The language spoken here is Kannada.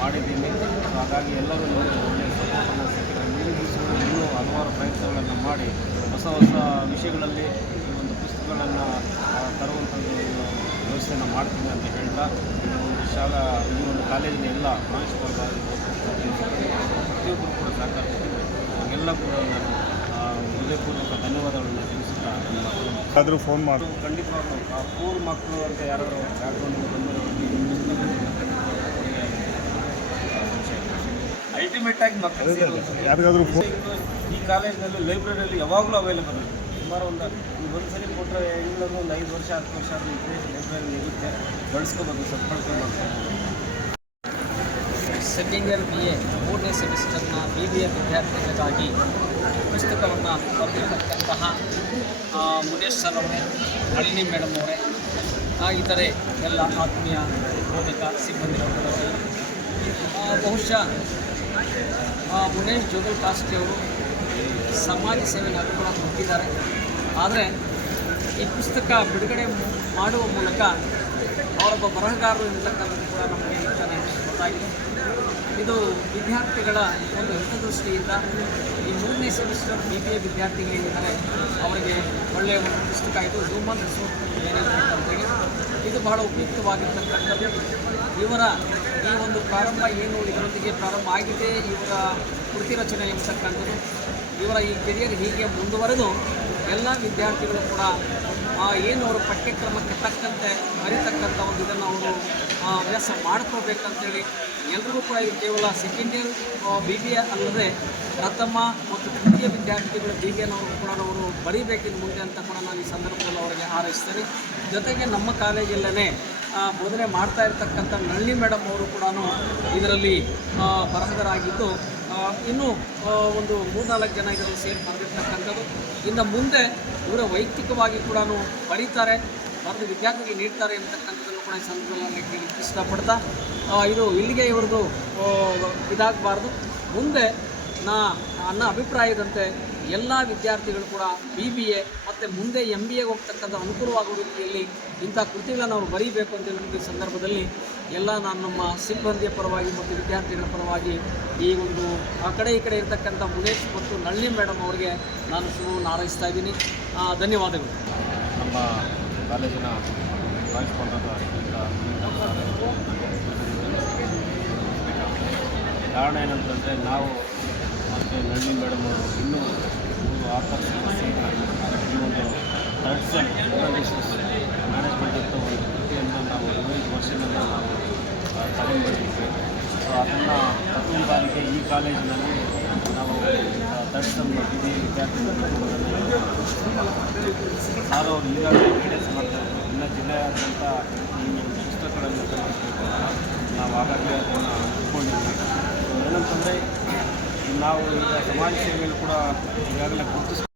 ಮಾಡಿದ್ದೀನಿ. ಹಾಗಾಗಿ ಎಲ್ಲರೂ ಒಳ್ಳೆಯ ಸಪೋರ್ಟನ್ನು ಸಿಕ್ಕಿದೆ. ಮುಂದಿನ ದಿವಸಗಳಲ್ಲಿ ಇನ್ನೂ ಹಲವಾರು ಪ್ರಯತ್ನಗಳನ್ನು ಮಾಡಿ ಹೊಸ ಹೊಸ ವಿಷಯಗಳಲ್ಲಿ ಈ ಒಂದು ಪುಸ್ತಕಗಳನ್ನು ತರುವಂಥದ್ದು ವ್ಯವಸ್ಥೆಯನ್ನು ಮಾಡ್ತೀನಿ ಅಂತ ಹೇಳ್ತಾ, ಈ ಒಂದು ಶಾಲಾ ಈ ಒಂದು ಕಾಲೇಜಿನ ಎಲ್ಲ ಪ್ರಾಂಶುಪಾಲರಾಗಿರ್ಬೋದು, ಪ್ರತಿಯೊಬ್ಬರು ಕೂಡ ಸಹಕಾರ ಕೊಟ್ಟಿದ್ದಾರೆ. ಹಾಗೆಲ್ಲ ಕೂಡ ನಾನು ಹೃದಯಪೂರ್ವಕ ಧನ್ಯವಾದಗಳನ್ನು ತಿಳಿಸುತ್ತಾ ಆದರೂ ಫೋನ್ ಮಾಡಿ ಖಂಡಿತವಾಗ್ಲೂ ಆ ಪೂರ್ ಮಕ್ಕಳು ಅಂತ ಯಾರು ಬ್ಯಾಕ್ಗ್ರೌಂಡ್ ಅಲ್ಟಿಮೇಟ್ ಆಗಿ ಮಕ್ಕಳು ಯಾರಿಗಾದರೂ ಈ ಕಾಲೇಜಿನಲ್ಲಿ ಲೈಬ್ರರಿಯಲ್ಲಿ ಯಾವಾಗಲೂ ಅವೈಲೇಬಲ್ ಇದೆ. ಸುಮಾರು ಒಂದು ಸರಿ ಕೊಟ್ಟರೆ ಇನ್ನೊಂದು ಒಂದು 5 ವರ್ಷ 10 ವರ್ಷ ಆದರೂ ಲೈಬ್ರರಿ ಇರುತ್ತೆ, ಬಳಸ್ಕೋಬೋದು, ಸದ್ಬಳಕೆ ಮಾಡ್ಕೋಬೋದು. ಸೆಕೆಂಡ್ ಇಯರ್ BA 3ನೇ ಸೆಮಿಸ್ಟರ್ನ BBA ವಿದ್ಯಾರ್ಥಿಗಳಿಗಾಗಿ ಪುಸ್ತಕವನ್ನು ಬರೆದಿರತಕ್ಕಂತಹ ಮುನೇಶ್ ಸರ್ ಅವರೇ, ನಳಿನಿ ಮೇಡಮ್ ಅವರೇ, ಇತರೆ ಎಲ್ಲ ಆತ್ಮೀಯ ಬೋಧಕ ಸಿಬ್ಬಂದಿಗಳವರೇ, ಬಹುಶಃ ಮುನೇಶ್ ಜೋಗಲ್ ಕಾಸ್ಟಿ ಅವರು ಸಮಾಜ ಸೇವೆಗಾಗಿ ಕೂಡ ಕೊಟ್ಟಿದ್ದಾರೆ. ಆದರೆ ಈ ಪುಸ್ತಕ ಬಿಡುಗಡೆ ಮಾಡುವ ಮೂಲಕ ಅವರೊಬ್ಬ ಬರಹಗಾರರು ಇರತಕ್ಕಂಥದ್ದು ಕೂಡ ನಮಗೆ ಗೊತ್ತಾಗಿದೆ. ಇದು ವಿದ್ಯಾರ್ಥಿಗಳ ಒಂದು ಹಿತದೃಷ್ಟಿಯಿಂದ ಈ 3ನೇ ಸೆಮಿಸ್ಟರ್ BBA ವಿದ್ಯಾರ್ಥಿಗಳಿದ್ದಾರೆ, ಅವರಿಗೆ ಒಳ್ಳೆಯ ಒಂದು ಪುಸ್ತಕ ಇದು. ಹ್ಯೂಮನ್ ರಿಸೋರ್ಸ್ ಮ್ಯಾನೇಜ್ಮೆಂಟ್ ಅಂತೇಳಿ ಇದು ಬಹಳ ಉಪಯುಕ್ತವಾಗಿರ್ತಕ್ಕಂಥದ್ದು. ಇವರ ಈ ಒಂದು ಪ್ರಾರಂಭ ಏನು ಇದರೊಂದಿಗೆ ಪ್ರಾರಂಭ ಆಗಿದೆ, ಇವರ ಕೃತಿ ರಚನೆ ಇರ್ತಕ್ಕಂಥದ್ದು, ಇವರ ಈ ಕೆರಿಯರ್ ಹೀಗೆ ಮುಂದುವರೆದು ಎಲ್ಲ ವಿದ್ಯಾರ್ಥಿಗಳು ಕೂಡ ಏನು ಅವರು ಪಠ್ಯಕ್ರಮಕ್ಕೆ ತಕ್ಕಂತೆ ಅರಿತಕ್ಕಂಥ ಒಂದು ಇದನ್ನು ಅವರು ಅಭ್ಯಾಸ ಮಾಡ್ಕೋಬೇಕಂತೇಳಿ ಎಲ್ರಿಗೂ ಕೂಡ ಇದು ಕೇವಲ ಸೆಕೆಂಡ್ ಇಯರ್ BBA ಅಲ್ಲದೆ ಪ್ರಥಮ ಮತ್ತು ತೃತೀಯ ವಿದ್ಯಾರ್ಥಿಗಳು BBAನವರು ಕೂಡ ಅವರು ಬರೀಬೇಕಿನ್ನು ಮುಂದೆ ಅಂತ ಕೂಡ ನಾನು ಈ ಸಂದರ್ಭದಲ್ಲಿ ಅವರಿಗೆ ಹಾರೈಸ್ತೇನೆ. ಜೊತೆಗೆ ನಮ್ಮ ಕಾಲೇಜಲ್ಲೇ ಬೋಧನೆ ಮಾಡ್ತಾ ಇರ್ತಕ್ಕಂಥ ನಳಿನಿ ಮೇಡಮ್ ಅವರು ಕೂಡ ಇದರಲ್ಲಿ ಬರಹಗಾರರಾಗಿದ್ದು, ಇನ್ನೂ ಒಂದು 3-4 ಜನ ಇದರಲ್ಲಿ ಸೇರಿ ಬರೆದಿರ್ತಕ್ಕಂಥದ್ದು. ಇನ್ನು ಮುಂದೆ ಇವರ ವೈಯಕ್ತಿಕವಾಗಿ ಕೂಡ ಬರೀತಾರೆ, ಬರೆದು ವಿದ್ಯಾರ್ಥಿಗಳಿಗೆ ನೀಡ್ತಾರೆ ಅಂತಕ್ಕಂಥದ್ದನ್ನು ಕೂಡ ಈ ಸಂದರ್ಭದಲ್ಲಿ ಹೇಳಲಿಕ್ಕೆ ಇಷ್ಟಪಡ್ತಾ, ಇದು ಇಲ್ಲಿಗೆ ಇವ್ರದ್ದು ಇದಾಗಬಾರ್ದು. ಮುಂದೆ ನನ್ನ ಅಭಿಪ್ರಾಯದಂತೆ ಎಲ್ಲ ವಿದ್ಯಾರ್ಥಿಗಳು ಕೂಡ BBA ಮತ್ತು ಮುಂದೆ MBAಗೆ ಹೋಗ್ತಕ್ಕಂಥ ಅನುಕೂಲವಾಗುವ ರೀತಿಯಲ್ಲಿ ಇಂಥ ಕೃತಿಗಳನ್ನು ಅವರು ಬರೀಬೇಕು ಅಂತ ಹೇಳಿ ಈ ಸಂದರ್ಭದಲ್ಲಿ ಎಲ್ಲ ನಾನು ನಮ್ಮ ಸಿಬ್ಬಂದಿಯ ಪರವಾಗಿ ಮತ್ತು ವಿದ್ಯಾರ್ಥಿಗಳ ಪರವಾಗಿ ಈ ಒಂದು ಆ ಕಡೆ ಈ ಕಡೆ ಇರತಕ್ಕಂಥ ಮುನೇಶ್ ಮತ್ತು ನಳಿನಿ ಮೇಡಮ್ ಅವರಿಗೆ ನಾನು ಶುಭವನ್ನು ಹಾರೈಸ್ತಾ ಇದ್ದೀನಿ. ಧನ್ಯವಾದಗಳು. ನಮ್ಮ ಕಾಲೇಜಿನ ಕಾರಣ ಏನಂತಂದರೆ, ನಾವು ಮತ್ತು ನಳಿನಿ ಮೇಡಮ್ ಅವರು ಇನ್ನೂ ಆಕರ್ಷಿಸಿ ಈ ಒಂದು ಥರ್ಡ್ ಸೆಮ್ ಮ್ಯಾನೇಜ್ಮೆಂಟ್ ಅಂತ ಒಂದು ಕೃತಿಯನ್ನು ನಾವು 15 ವರ್ಷದಿಂದ ನಾವು ತಗೊಂಡು ಬಂದಿದ್ವಿ. ಸೊ ಅದನ್ನು ಪ್ರಥಮ ಬಾರಿಗೆ ಈ ಕಾಲೇಜಿನಲ್ಲಿ ನಾವು ಥರ್ಡ್ ಸೆಮ್ BBA ವಿದ್ಯಾರ್ಥಿಗಳು ಸಾರು ಅವರು ಈಗಾಗಲೇ ಗೈಡೆನ್ಸ್ ಮಾಡ್ತಾಯಿದ್ರು. ಇನ್ನು ಜಿಲ್ಲೆಯಾದ್ಯಂತ ಈ ಪುಸ್ತಕಗಳನ್ನು ತಲುಪಿಸಬೇಕು ಅಂತ ನಾವು ಆಗಾಗಲೇ ಅದನ್ನು ಅಂದ್ಕೊಂಡಿದ್ವಿ. ಏನಂತಂದರೆ ನಾವು ಈಗ ಸಮಾಜ ಸೇವೆಯಲ್ಲಿ ಕೂಡ ಈಗಾಗಲೇ ಗುರುತಿಸ್